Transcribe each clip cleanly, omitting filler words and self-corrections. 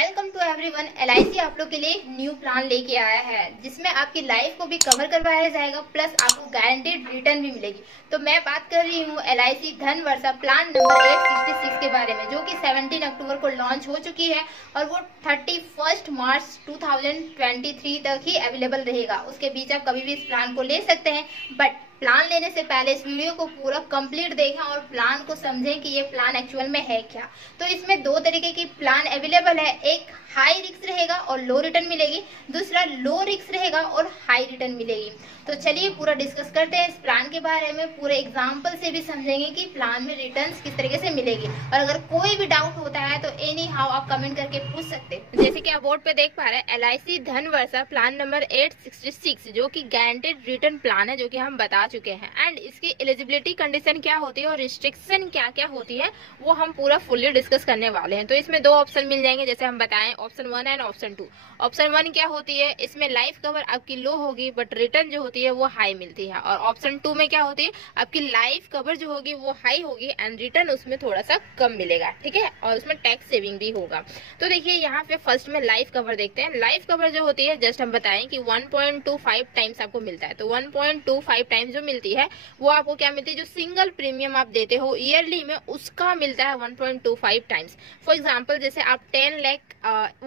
Welcome to everyone. LIC आप लोग के लिए एक न्यू प्लान लेके आया है जिसमें आपकी लाइफ को भी कवर करवाया जाएगा, प्लस आपको गारंटेड रिटर्न भी मिलेगी। तो मैं बात कर रही हूँ LIC धन वर्षा प्लान नंबर 866 के बारे में, जो कि 17 अक्टूबर को लॉन्च हो चुकी है और वो 31 मार्च 2023 तक ही अवेलेबल रहेगा। उसके बीच आप कभी भी इस प्लान को ले सकते हैं, बट प्लान लेने से पहले इस वीडियो को पूरा कंप्लीट देखें और प्लान को समझें कि ये प्लान एक्चुअल में है क्या। तो इसमें दो तरीके की प्लान अवेलेबल है, एक हाई रिस्क रहेगा और लो रिटर्न मिलेगी, दूसरा लो रिस्क रहेगा और हाई रिटर्न मिलेगी। तो चलिए पूरा डिस्कस करते हैं इस प्लान के बारे में, पूरे एग्जाम्पल से भी समझेंगे कि प्लान में रिटर्न्स किस तरीके से मिलेगी। और अगर कोई भी डाउट होता है तो एनी हाउ आप कमेंट करके पूछ सकते हैं। जैसे कि आप बोर्ड पे देख पा रहे हैं, LIC धन वर्षा प्लान नंबर 866 जो कि गारंटेड रिटर्न प्लान है, जो कि हम बता चुके हैं। एंड इसकी एलिजिबिलिटी कंडीशन क्या होती है और रिस्ट्रिक्शन क्या क्या होती है वो हम पूरा फुल्ली डिस्कस करने वाले हैं। तो इसमें दो ऑप्शन मिल जाएंगे, जैसे हम बताएं, ऑप्शन 1 एंड ऑप्शन 2। ऑप्शन 1 क्या होती है, इसमें लाइफ कवर आपकी लो होगी बट रिटर्न जो होती है वो हाई मिलती है। और ऑप्शन 2 में क्या होती है, आपकी लाइफ कवर जो होगी वो हाई होगी एंड रिटर्न उसमें थोड़ा सा कम मिलेगा, ठीक है, और उसमें टैक्स सेविंग भी होगा। तो देखिए यहाँ पे फर्स्ट में लाइफ कवर देखते हैं। लाइफ कवर जो होती है, जस्ट हम बताएं कि 1.25 टाइम्स आपको मिलता है। तो 1.25 टाइम्स जो मिलती है वो आपको क्या मिलती है, जो सिंगल प्रीमियम आप देते हो ईयरली में उसका मिलता है 1.25 टाइम्स। फॉर एग्जाम्पल जैसे आप 10 लाख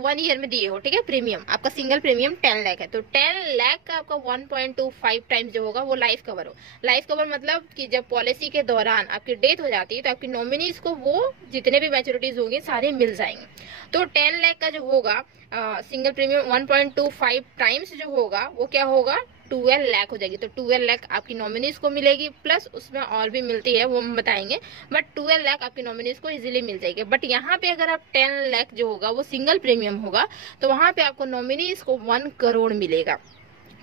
1 ईयर में दिए हो, ठीक है, प्रीमियम आपका सिंगल प्रीमियम 10 लाख है, तो 10 लाख का आपका 1.25 टाइम्स जो होगा वो लाइफ कवर हो। लाइफ कवर मतलब कि जब पॉलिसी के दौरान आपकी डेथ हो जाती है तो आपकी नॉमिनीज को वो जितने भी मैच्योरिटीज होंगी सारे मिल जाएंगे। तो 10 लाख का जो होगा सिंगल प्रीमियम 1.25 टाइम्स जो होगा वो क्या होगा, 12 लाख हो जाएगी। तो 12 लाख आपकी नॉमिनीज को मिलेगी, प्लस उसमें और भी मिलती है वो हम बताएंगे, बट 12 लाख आपकी नॉमिनीज को इजीली मिल जाएगी। बट यहाँ पे अगर आप 10 लाख जो होगा वो सिंगल प्रीमियम होगा तो वहां पे आपको नॉमिनीज को 1 करोड़ मिलेगा,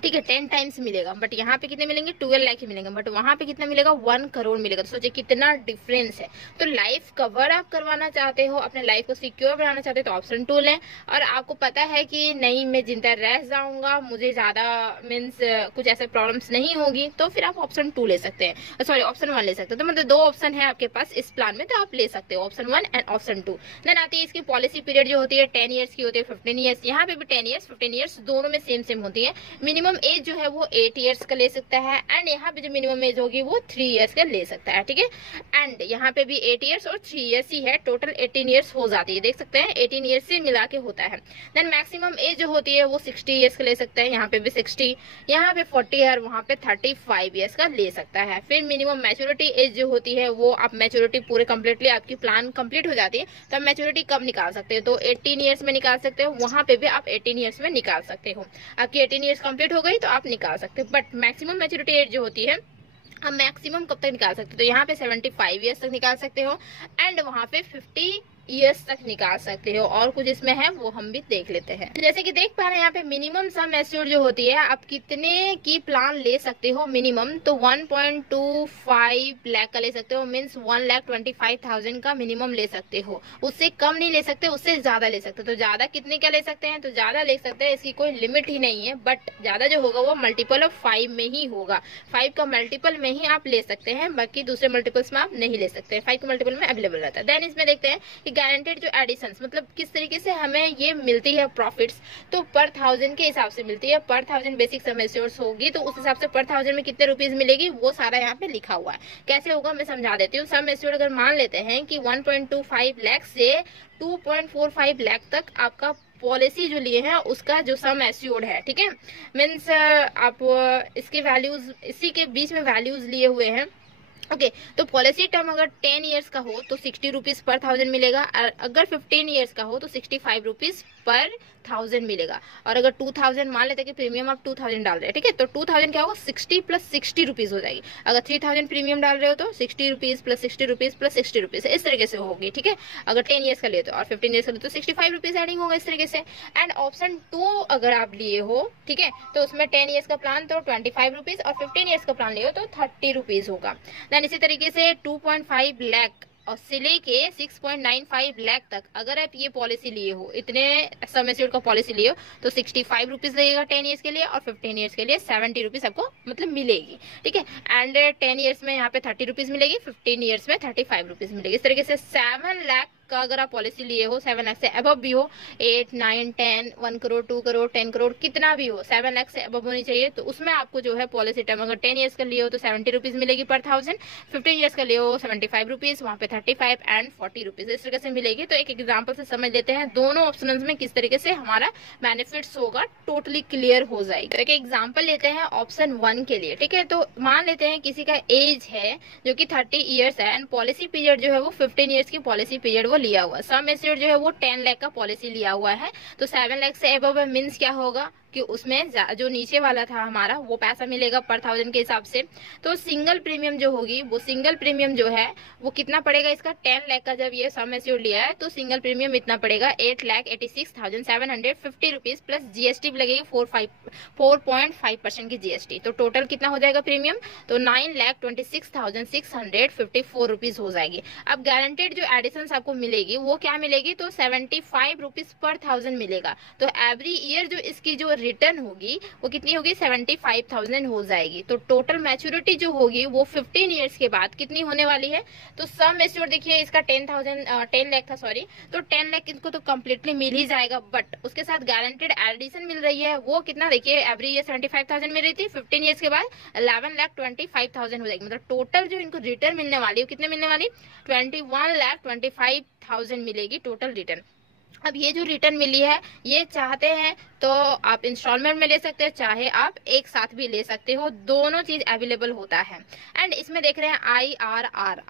ठीक है, 10 टाइम्स मिलेगा। बट यहाँ पे कितने मिलेंगे, 12 लाख ही मिलेंगे, बट वहां पे कितना मिलेगा, 1 करोड़ मिलेगा। तो सोचिए कितना डिफरेंस है। तो लाइफ कवर आप करवाना चाहते हो, अपने लाइफ को सिक्योर बनाना चाहते हो तो ऑप्शन 2 लें। और आपको पता है कि नहीं मैं जिंदा रह जाऊंगा, मुझे ज्यादा मीन्स कुछ ऐसे प्रॉब्लम्स नहीं होगी, तो फिर आप ऑप्शन 2 ले सकते हैं, सॉरी ऑप्शन 1 ले सकते हैं। तो मतलब 2 ऑप्शन है आपके पास इस प्लान में, तो आप ले सकते हो ऑप्शन 1 एंड ऑप्शन 2। देन आती है इसकी पॉलिसी पीरियड जो होती है 10 ईयर्स की होती है, 15 ईयर्स, यहाँ पे भी 10 ईयर्स 15 ईयर्स दोनों में सेम होती है। मिनिमम एज जो है वो 8 ईयर्स का ले सकता है एंड यहाँ पे जो मिनिमम एज होगी वो 3 ईयर्स का ले सकता है, ठीक है। एंड यहाँ पे भी 8 ईयर्स और 3 ईयर्स ही है, टोटल 18 ईयर्स हो जाती है, देख सकते हैं 18 ईयर्स से मिला के होता है। देन मैक्सिमम एज जो होती है वो 60 ईयर्स का ले सकता है, यहाँ पे भी 60, यहाँ पे 40 और वहाँ पे 35 ईयर्स का ले सकता है। फिर मिनिमम मैच्योरिटी एज जो होती है वो आप मैच्योरिटी पूरे कम्प्लीटली आपकी प्लान कंप्लीट हो जाती है तो आप मैच्योरिटी कब निकाल सकते हो, तो 18 ईयर्स में निकाल सकते हो, वहाँ पे भी आप 18 ईयर्स में निकाल सकते हो। आपकी 18 ईयर्स कंप्लीट हो गई तो आप निकाल सकते हो। बट मैक्सिमम मैच्योरिटी एज जो होती है हम मैक्सिमम कब तक निकाल सकते हो, तो यहाँ पे 75 ईयर्स तक निकाल सकते हो एंड वहाँ पे 50 ईयर्स तक निकाल सकते हो। और कुछ इसमें है वो हम भी देख लेते हैं। जैसे कि देख पा रहे हैं यहाँ पे मिनिमम सम एश्योर्ड जो होती है, आप कितने की प्लान ले सकते हो मिनिमम, तो 1.25 लाख का ले सकते हो, मीन्स 1,25,000 का मिनिमम ले सकते हो, उससे कम नहीं ले सकते, उससे ज्यादा ले सकते हो। तो ज्यादा कितने का ले सकते हैं, तो ज्यादा ले सकते हैं, इसकी कोई लिमिट ही नहीं है, बट ज्यादा जो होगा वो मल्टीपल ऑफ 5 में ही होगा, 5 का मल्टीपल में ही आप ले सकते हैं, बाकी दूसरे मल्टीपल्स में आप नहीं ले सकते, 5 के मल्टीपल में अवेलेबल रहता है। देन इसमें देखते हैं कि गारंटेड जो एडिशंस मतलब किस तरीके से हमें ये मिलती है प्रॉफिट्स, तो पर 1000 के हिसाब से मिलती है। पर 1000 बेसिक सम एश्योर्ड होगी तो उस हिसाब से पर 1000 में कितने रुपीज मिलेगी वो सारा यहाँ पे लिखा हुआ है। कैसे होगा मैं समझा देती हूँ। सम एश्योर्ड अगर मान लेते हैं कि 1.25 लाख से 2.45 लाख तक आपका पॉलिसी जो लिए हैं उसका जो सम एश्योर्ड है, ठीक है, मीन्स आप इसके वैल्यूज इसी के बीच में वैल्यूज लिए हुए हैं, ओके। तो पॉलिसी टर्म अगर 10 ईयर्स का हो तो 60 रुपीज पर 1000 मिलेगा, अगर 15 ईयर्स का हो तो 65 रुपीज पर 1000 मिलेगा। और अगर 2000 मान लेते हैं कि प्रीमियम आप 2000 डाल रहे हैं, ठीक है, तो 2000 क्या होगा, 60 प्लस 60 रुपीज हो जाएगी। अगर 3000 प्रीमियम डाल रहे हो तो 60 rupees plus 60 rupees plus 60 rupees इस तरीके से होगी, ठीक है। अगर 10 ईयर्स का लिए तो, और 15 ईयर्स का लिए तो 65 रुपीज एडिंग होगा इस तरीके से। एंड ऑप्शन 2 अगर आप लिए हो, ठीक है, तो उसमें 10 ईयर्स का प्लान तो 25 रुपीज और 15 ईयर्स का प्लान लिए हो तो 30 रुपीज होगा। देन इसी तरीके से 2.5 लाख और से लेके 6.95 लाख तक अगर आप ये पॉलिसी लिए हो, इतने सम एश्योर्ड का पॉलिसी लिए हो तो 65 रुपीज लगेगा 10 ईयर्स के लिए, और 15 ईयर्स के लिए 70 रुपीज आपको मतलब मिलेगी, ठीक है। एंड 10 ईयर्स में यहाँ पे 30 रुपीज मिलेगी, 15 ईयर्स में 35 रुपीज मिलेगी। इस तरीके से 7 लाख का अगर आप पॉलिसी लिए हो 7 लाख से अबव भी हो, 8, 9, 10, 1 करोड़, 2 करोड़, 10 करोड़, कितना भी हो, 7 लाख से अबव होनी चाहिए। तो उसमें आपको जो है पॉलिसी टर्म अगर 10 ईयर्स का लिए हो तो 70 रुपीज मिलेगी पर 1000, 15 ईयर्स का लिए हो 75 रुपीज, वहाँ पे 35 एंड 40 रुपीज इस तरह से मिलेगी। तो एक एग्जाम्पल से समझ लेते हैं दोनों ऑप्शन में किस तरीके से हमारा बेनिफिट्स होगा, टोटली क्लियर हो जाएगी। तो एक एग्जाम्पल लेते हैं ऑप्शन 1 के लिए, ठीक है। तो मान लेते हैं किसी का एज है जो कि 30 ईयर्स है एंड पॉलिसी पीरियड जो है वो 15 ईयर्स की पॉलिसी पीरियड वो लिया हुआ है। सम एश्योर्ड जो है वो 10 लाख का पॉलिसी लिया हुआ है। तो 7 लाख से अबव मीन्स क्या होगा कि उसमें जो नीचे वाला था हमारा वो पैसा मिलेगा पर 1000 के हिसाब से। तो सिंगल प्रीमियम जो होगी वो सिंगल प्रीमियम जो है वो कितना पड़ेगा इसका, 10 लाख का जब ये सम एश्योर्ड लिया है तो सिंगल प्रीमियम इतना पड़ेगा 8,86,750 रुपीज प्लस जीएसटी भी लगेगी 4.5% की जीएसटी। तो टोटल कितना हो जाएगा प्रीमियम, तो 9,26,654 रुपीज हो जाएगी। अब गारंटेड जो एडिशन आपको मिलेगी वो क्या मिलेगी, तो 75 रुपीज पर 1000 मिलेगा। तो एवरी ईयर जो इसकी जो रिटर्न होगी वो कितनी होगी, 75,000 हो जाएगी। तो टोटल मैच्योरिटी जो होगी वो 15 ईयर्स के बाद कितनी होने वाली है, तो सम एश्योर्ड देखिए इसका 10 लाख था सॉरी, तो 10 लाख इनको तो कम्प्लीटली मिल ही जाएगा, बट उसके साथ गारंटेड एडिशन मिल रही है वो कितना, देखिए एवरी ईयर 75,000 मिल रही थी, 15 ईयर्स के बाद 11,25,000 हो जाएगी। मतलब टोटल जो इनको रिटर्न मिलने वाली है कितने मिलने वाली, 21,25,000 मिलेगी टोटल रिटर्न। अब ये जो रिटर्न मिली है ये चाहते हैं तो आप इंस्टॉलमेंट में ले सकते हो, चाहे आप एक साथ भी ले सकते हो, दोनों चीज अवेलेबल होता है। एंड इसमें देख रहे हैं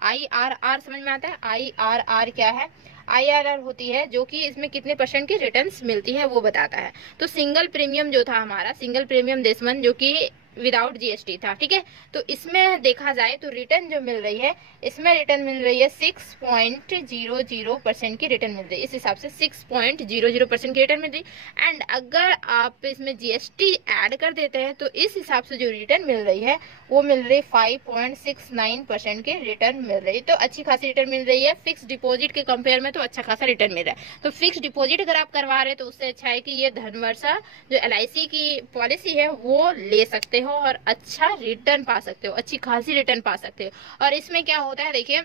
IRR समझ में आता है, IRR क्या है, IRR होती है जो कि इसमें कितने परसेंट की रिटर्न्स मिलती है वो बताता है। तो सिंगल प्रीमियम जो था हमारा, सिंगल प्रीमियम दिस वन जो कि विदाउट जीएसटी था, ठीक है। तो इसमें देखा जाए तो रिटर्न जो मिल रही है, इसमें रिटर्न मिल रही है 6.00% की रिटर्न मिल रही है, इस हिसाब से 6.00% की रिटर्न मिल रही है। एंड अगर आप इसमें जीएसटी ऐड कर देते हैं तो इस हिसाब से जो रिटर्न मिल रही है वो मिल रही 5.69% की रिटर्न मिल रही है। तो अच्छी खासी रिटर्न मिल रही है, फिक्स डिपॉजिट के कंपेयर में तो अच्छा खासा रिटर्न मिल रहा है। तो फिक्स डिपॉजिट अगर आप करवा रहे हैं तो उससे अच्छा है कि ये धनवर्षा जो LIC की पॉलिसी है वो ले सकते हो और अच्छा रिटर्न पा सकते हो, अच्छी खासी रिटर्न पा सकते हो। और इसमें क्या होता है देखिए,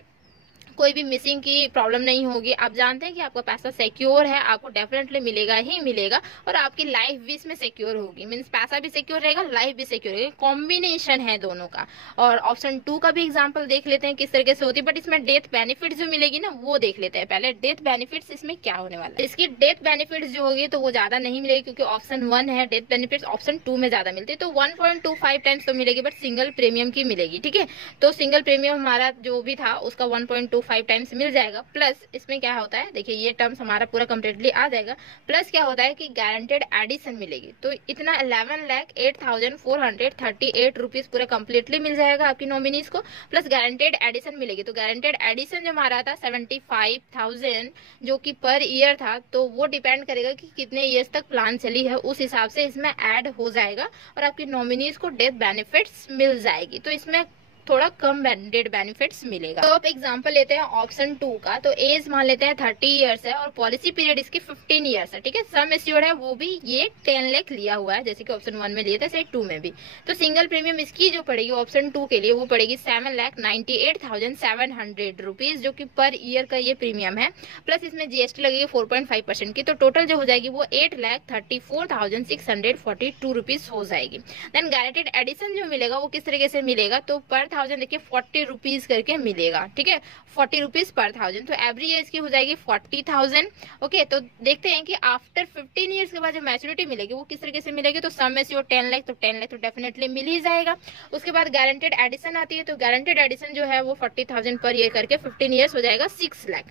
कोई भी मिसिंग की प्रॉब्लम नहीं होगी। आप जानते हैं कि आपका पैसा सिक्योर है, आपको डेफिनेटली मिलेगा ही मिलेगा, और आपकी लाइफ भी इसमें सिक्योर होगी, मीन्स पैसा भी सिक्योर रहेगा, लाइफ भी सिक्योर रहेगी, कॉम्बिनेशन है दोनों का। और ऑप्शन 2 का भी एग्जांपल देख लेते हैं किस तरीके से होती है, बट इसमें डेथ बेनिफिट जो मिलेगी ना वो देख लेते हैं पहले। डेथ बेनिफिट्स इसमें क्या होने वाला है, इसकी डेथ बेनिफिट्स जो होगी तो वो ज्यादा नहीं मिलेगी क्योंकि ऑप्शन 1 है, डेथ बेनिफिट्स ऑप्शन 2 में ज्यादा मिलती है। तो 1.25 टाइम्स तो मिलेगी, बट सिंगल प्रीमियम की मिलेगी, ठीक है। तो सिंगल प्रीमियम हमारा जो भी था उसका 1.25 टाइम्स मिल जाएगा। प्लस इसमें क्या होता है देखिए, ये टर्म्स हमारा पूरा कंप्लीटली आ जाएगा। प्लस क्या होता है कि गारंटेड एडिशन मिलेगी, तो इतना 11,08,438 रुपीज पूरा कंप्लीटली मिल जाएगा आपकी नॉमिनीज को। प्लस गारंटेड एडिशन मिलेगी, तो गारंटेड एडिशन जो हमारा था 75,000 जो कि पर ईयर था, तो वो डिपेंड करेगा कि कितने ईयर्स तक प्लान चली है, उस हिसाब से इसमें ऐड हो जाएगा और आपकी नॉमिनीज को डेथ बेनिफिट्स मिल जाएगी। तो इसमें थोड़ा कम डेथ बेनिफिट्स मिलेगा। तो आप एग्जांपल लेते हैं ऑप्शन 2 का, तो एज मान लेते हैं 30 इयर्स है और पॉलिसी पीरियड इसकी 15 इयर्स है, ठीक है। सम एश्योर्ड है वो भी ये 10 लाख लिया हुआ है, जैसे कि ऑप्शन 1 में लिया था, ऐसे 2 में भी। तो सिंगल प्रीमियम इसकी जो पड़ेगी ऑप्शन 2 के लिए वो पड़ेगी 7,98,700 रुपीज, जो कि पर ईयर का ये प्रीमियम है। प्लस इसमें जीएसटी लगेगी 4.5% की, तो टोटल जो हो जाएगी वो 8,34,642 रुपीज हो जाएगी। देन गारंटेड एडिशन जो मिलेगा वो किस तरीके से मिलेगा, तो पर 1000 देखिए 40 रुपीज करके मिलेगा, ठीक है, 40 रुपीज पर 1000। तो एवरी ईयर की हो जाएगी 40,000। ओके, तो देखते हैं कि आफ्टर 15 ईयर्स के बाद जो मैच्योरिटी मिलेगी वो किस तरीके से मिलेगी। तो सम एश्योर्ड 10 लाख, तो 10 लाख तो डेफिनेटली मिल ही जाएगा। उसके बाद गारंटेड एडिशन आती है, तो गारंटेड एडिशन जो है वो 40,000 पर ईयर करके 15 ईयर्स हो जाएगा 6 लाख।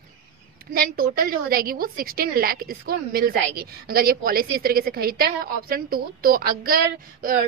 देन टोटल जो हो जाएगी वो 16 लाख इसको मिल जाएगी अगर ये पॉलिसी इस तरीके से खरीदता है ऑप्शन 2। तो अगर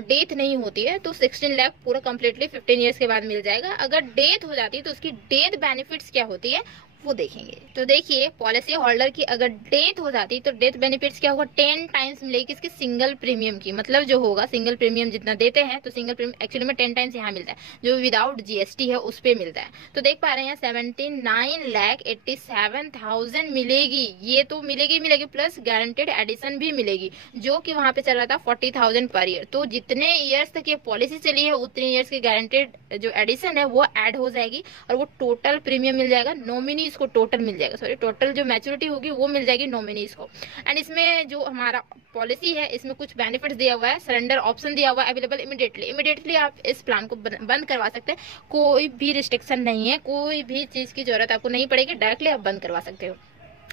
डेथ नहीं होती है तो 16 लाख पूरा कंप्लीटली 15 इयर्स के बाद मिल जाएगा। अगर डेथ हो जाती है तो उसकी डेथ बेनिफिट्स क्या होती है वो देखेंगे। तो देखिए, पॉलिसी होल्डर की अगर डेथ हो जाती तो डेथ बेनिफिट्स क्या होगा, 10 टाइम्स मिलेगी किसके, सिंगल प्रीमियम की। मतलब जो होगा सिंगल प्रीमियम जितना देते हैं तो सिंगल प्रीमियम एक्चुअली में 10 टाइम्स यहाँ मिलता है, जो विदाउट जीएसटी है उस पे मिलता है। तो देख पा रहे हैं 79,87,000 मिलेगी, ये तो मिलेगी प्लस गारंटेड एडिशन भी मिलेगी जो कि वहां पे चल रहा था 40,000 पर ईयर। तो जितने ईयर्स तक ये पॉलिसी चली है उतने ईयर्स की गारंटेड जो एडिशन है वो एड हो जाएगी और वो टोटल प्रीमियम मिल जाएगा नॉमिनी नॉमिनीज को टोटल मिल जाएगा, सॉरी टोटल जो मैच्योरिटी होगी वो मिल जाएगी नॉमिनीज को। एंड इसमें जो हमारा पॉलिसी है इसमें कुछ बेनिफिट्स दिया हुआ है, सरेंडर ऑप्शन दिया हुआ है, अवेलेबल इमीडिएटली आप इस प्लान को बंद करवा सकते हैं। कोई भी रिस्ट्रिक्शन नहीं है, कोई भी चीज की जरूरत आपको नहीं पड़ेगी, डायरेक्टली आप बंद करवा सकते हो।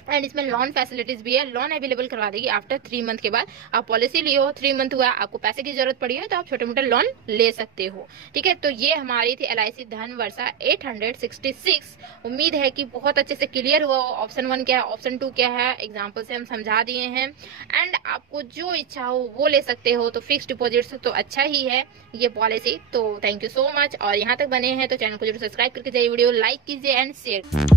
एंड इसमें लोन फैसिलिटीज भी है, लोन अवेलेबल करवा देगी आफ्टर 3 मंथ के बाद। आप पॉलिसी लिए हो, 3 मंथ हुआ, आपको पैसे की जरूरत पड़ी है तो आप छोटे मोटे लोन ले सकते हो। ठीक है, तो ये हमारी थी LIC धन वर्षा 866। उम्मीद है कि बहुत अच्छे से क्लियर हुआ। ऑप्शन 1 क्या है, ऑप्शन 2 क्या है, एग्जाम्पल से हम समझा दिए हैं। एंड आपको जो इच्छा हो वो ले सकते हो। तो फिक्स डिपॉजिट से तो अच्छा ही है ये पॉलिसी। तो थैंक यू सो मच। और यहाँ तक बने हैं तो चैनल को जरूर सब्सक्राइब करके जाइए, वीडियो लाइक कीजिए एंड शेयर।